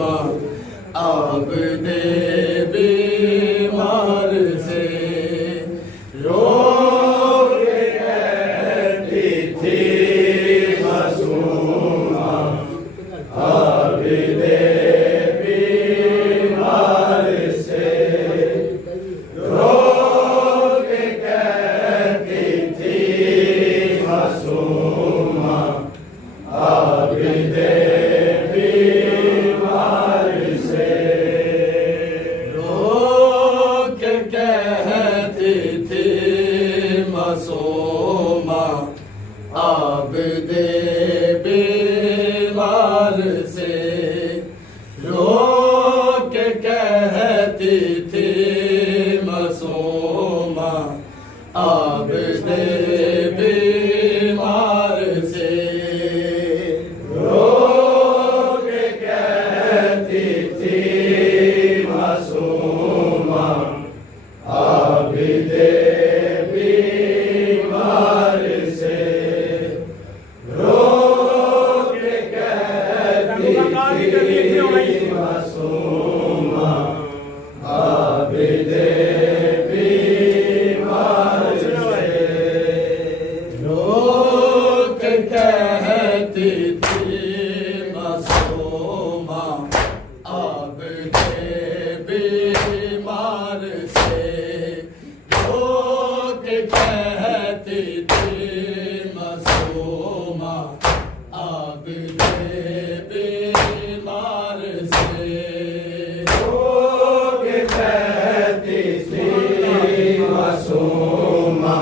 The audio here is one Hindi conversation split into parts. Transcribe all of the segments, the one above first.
अब दे बीमार से रोग कहती थी मासूमा अब दे बीमार से रोग कहती थी मासूमा अब दे मासूमा अब दे बीमार से रोक कहती थी मासूमा अब दे बीमार से रोक कहती थी मासूमा अब दे मासूमा अब दे बीमार से रोक कहती थी मासूमा अब दे बीमार से रोक कहती थी मासूमा अब दे बीमार से रोग कहती थी मासूमा अब दे बीमार से रोग कहती थी मासूमा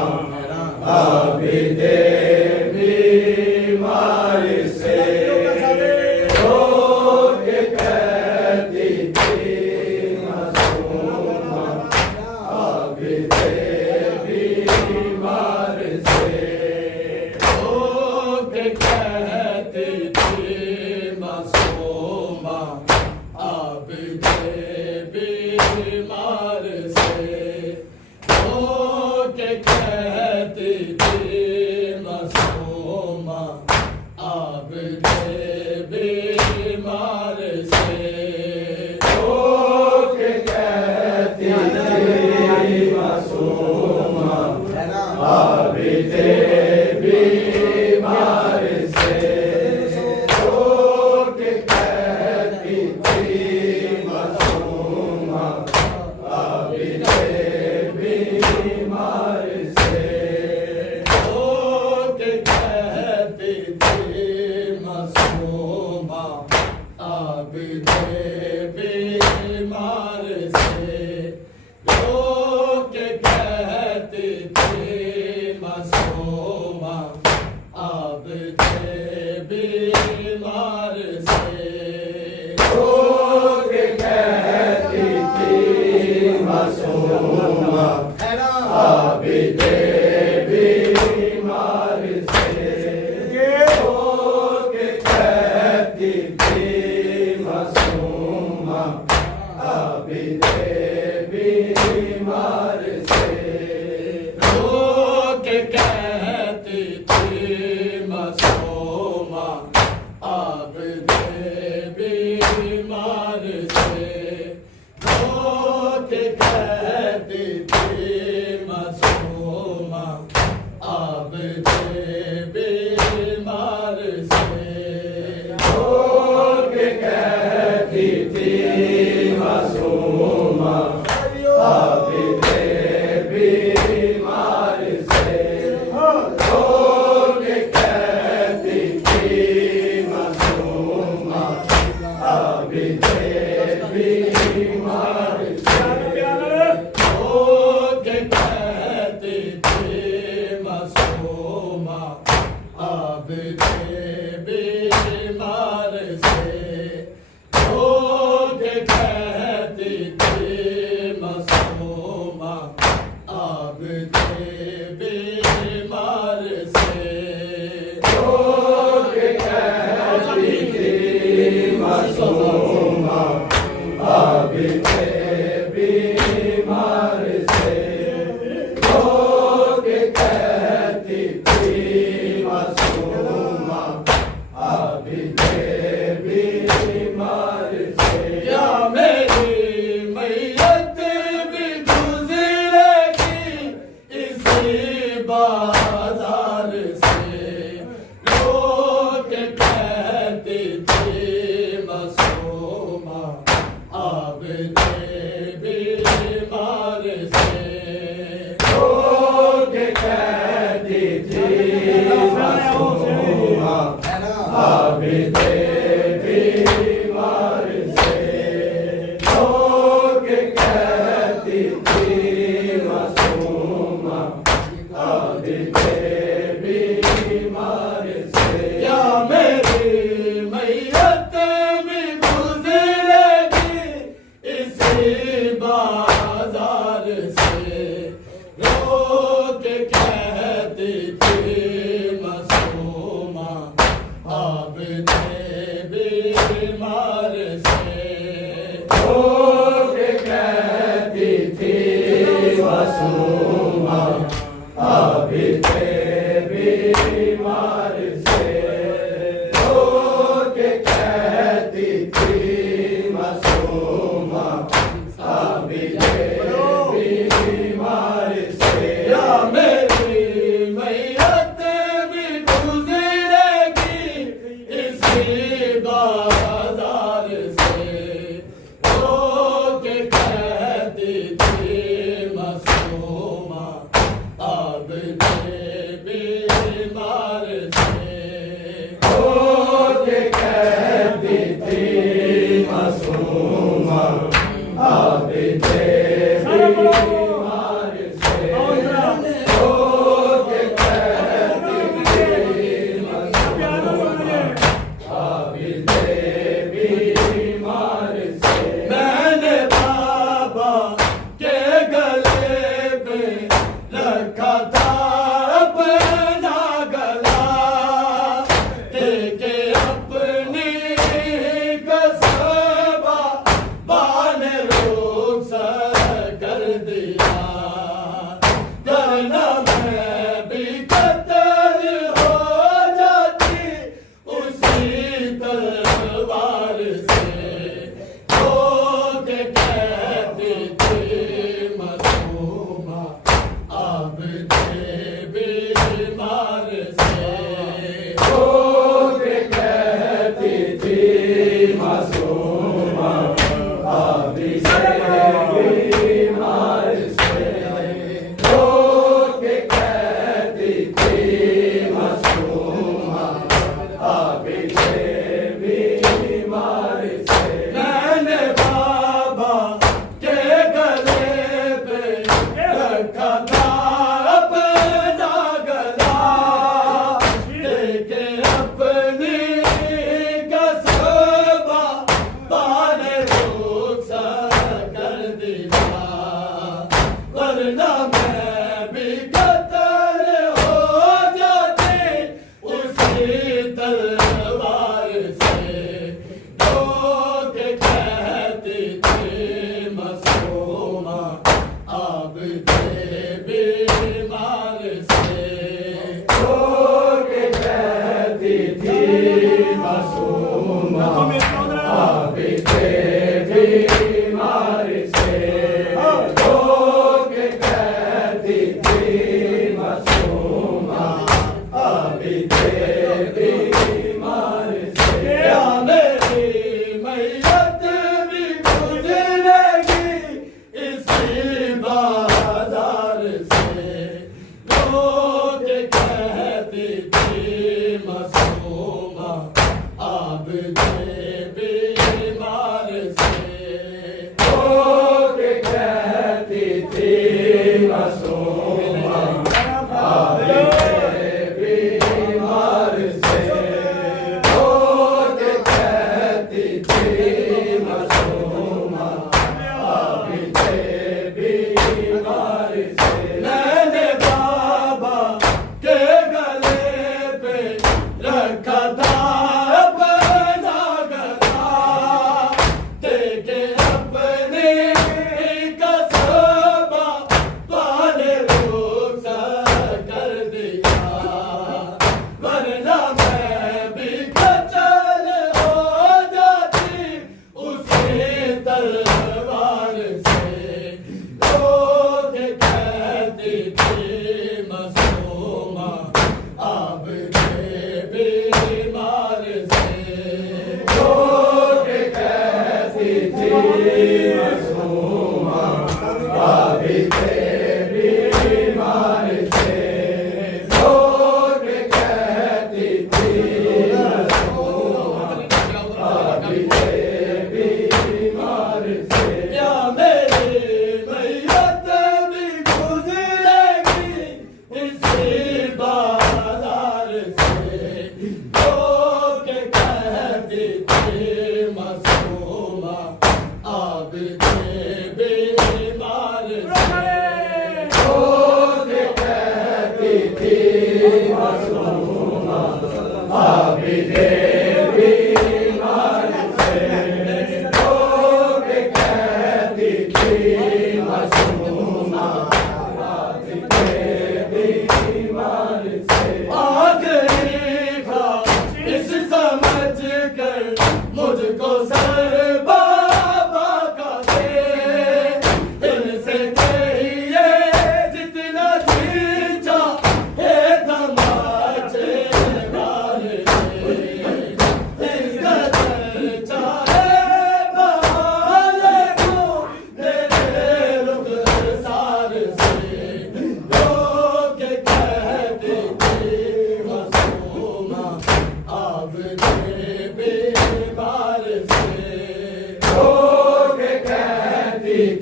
अब दे बीमार से रोग कहती थी मासूमा अब दे बीमार से रोक कहती थी मासूमा अब दे बीमार से रोक कहती थी मासूमा अब दे बीमार से अब दे बीमार से रोक कहती थी मासूमा अब दे बीमार से रोक कहती थी मासूमा अब दे बीमार से रोक कहती थी मासूमा अब दे बीमार से रोक कहती थी मासूमा अब दे बीमार से रोक कहती थी मासूमा अब दे बीमार से रोक कहती थी मासूमा अब दे बीमार से रोक कहती थी मासूमा अब दे बीमार से रोक कहती थी मासूमा अब दे बीमार से रोक कहती थी मासूमा अब दे बीमार से रोक कहती थी मासूमा अब दे बीमार से रोक कहती थी मासूमा अब दे बीमार से लोग कहती थी मासूमा अभी थे बीमार से लोग कहती थी मासूमा अभी थे बीमार से या मेरी मैयत भी गुजरेगी इसी बाजार से लोग कहती थी मासूमा अब थे बीमार से लोग कहती थी मासूमा अब थे बीमार से लोग कहती थी मासूमा अब थे बीमार से मैंने बाबा के गले पे रखा था अपना गला देके अपनी कसबा बान रोक कर दिया वरना मैं भी कत्ल हो जाती उसी तलवार से लोग कहते थे मासूमा अब थे बीमार से लोग कहती थी मासूमा अब थे बीमार से लोग कहती थी मासूमा अब थे बीमार से मैंने बाबा के गले पे रखा था अपना गला देके अपनी कसबा बान रोक कर दिया वरना मैं भी कत्ल हो जाती उसी तलवार से लोग कहती थी मासूमा अब थे बीमार से लोग कहती थी मासूमा अब थे बीमार से लोग कहती थी मासूमा अब थे बीमार से या मेरी मैयत भी गुजरेगी इसी बाजार से लोग कहती थी मासूमा अब थे बीमार से लोग कहती थी मासूमा अब थे बीमार से लोग कहती थी मासूमा अब थे बीमार से मैंने बाबा के गले पे रखा था अपना गला देके अपनी कसबा बान रोक कर दिया वरना मैं भी कत्ल हो जाती उसी तलवार से लोग कहती थी मासूमा अब थे बीमार से लोग कहती थी मासूमा अब थे बीमार से लोग कहती थी मासूमा अब थे बीमार से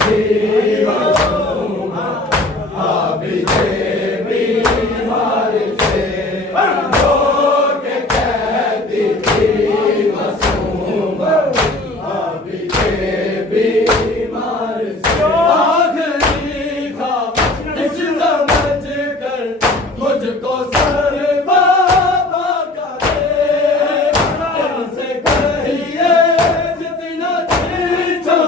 थी मासूम अभी से बीमार से रो के कहती थी मासूम अभी से बीमार से आखिरी था इस समझ कर मुझको सर बाबा करे इनसे कहिए जितना चीचा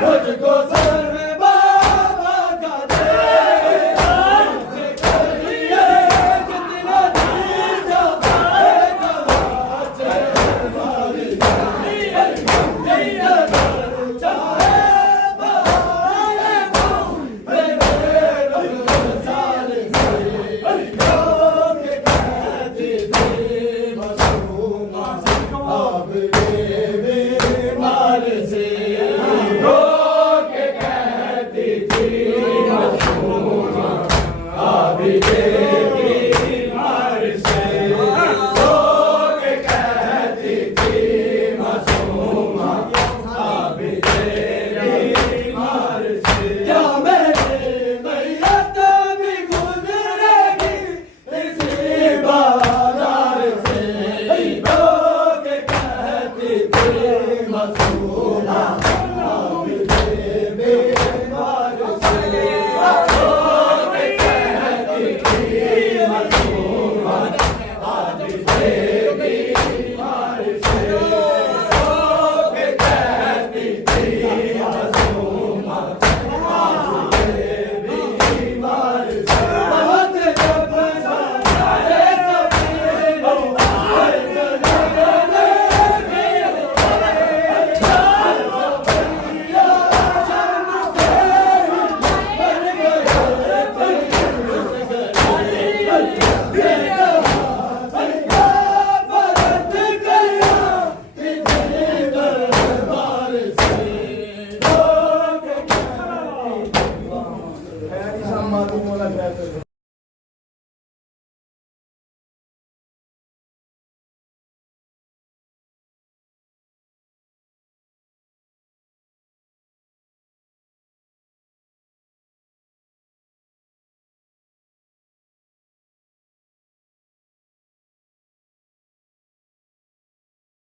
मुझको